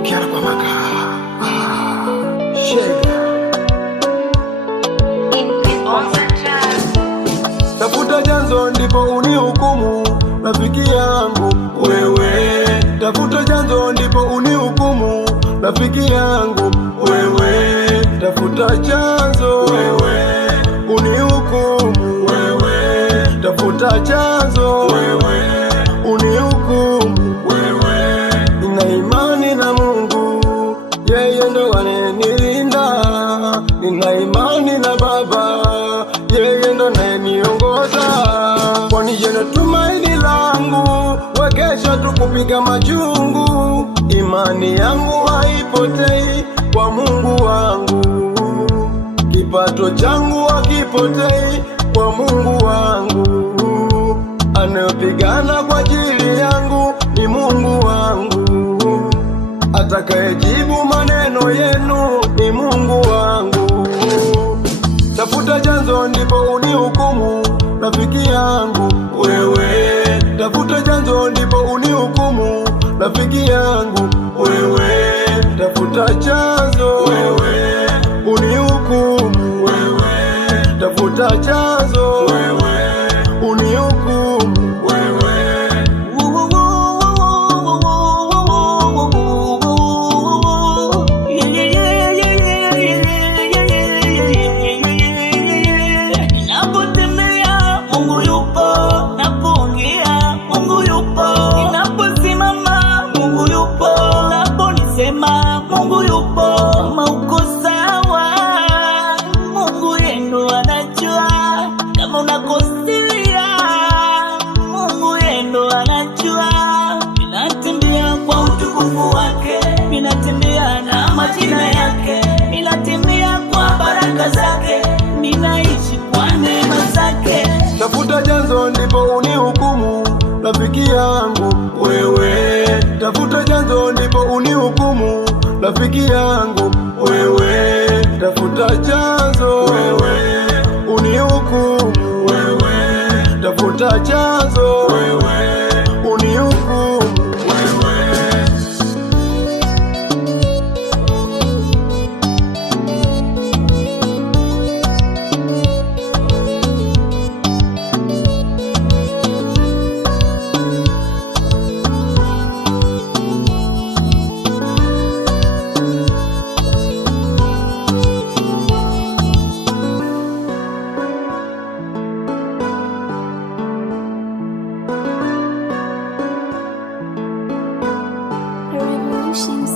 ukiana kwa maka shega. Tafuta chanzo ndipo unihukumu, rafiki yangu wewe. Tafuta chanzo ndipo unihukumu, rafiki yangu wewe. Tafuta chanzo wewe, unihukumu wewe. Tafuta chanzo wewe, unihukumu wewe. Nina imani na Mungu, yeye ndo ananilinda. Nina imani na Baba, yeye ndo ananiongoza. Kwani yeye ndo tumaini langu, wakesha tukupiga majungu. Imani yangu haipotei kwa Mungu wangu, kipato changu hakipotei kwa Mungu wangu. Anayepigana kwa ajili yangu ni Mungu wangu, atakayejibu maneno yenu ni Mungu wangu. Tafuta chanzo ndipo unihukumu, rafiki yangu wewe. Tafuta chanzo ndipo unihukumu, rafiki yangu wewe. Tafuta chanzo wewe, unihukumu wewe. Tafuta chanzo wewe, unihukumu wewe. Napotembea Mungu yupo, napoongea Mungu yupo, ninaposimama Mungu yupo, naponisema Mungu yupo. Kama uko sawa, Mungu yendo anajua. Kama unakosea, Mungu yendo anajua. Ninatembea kwa utukufu wake, ninatembea na majina yake, ninatembea kwa baraka zake, ninaishi kwa neema zake. Tafuta chanzo ndipo unihukumu, rafiki yangu wewe. Tafuta chanzo ndipo unihukumu, rafiki yangu wewe. Tafuta chanzo wewe, unihukumu wewe. Tafuta chanzo wewe, unihukumu wewe. Revolution.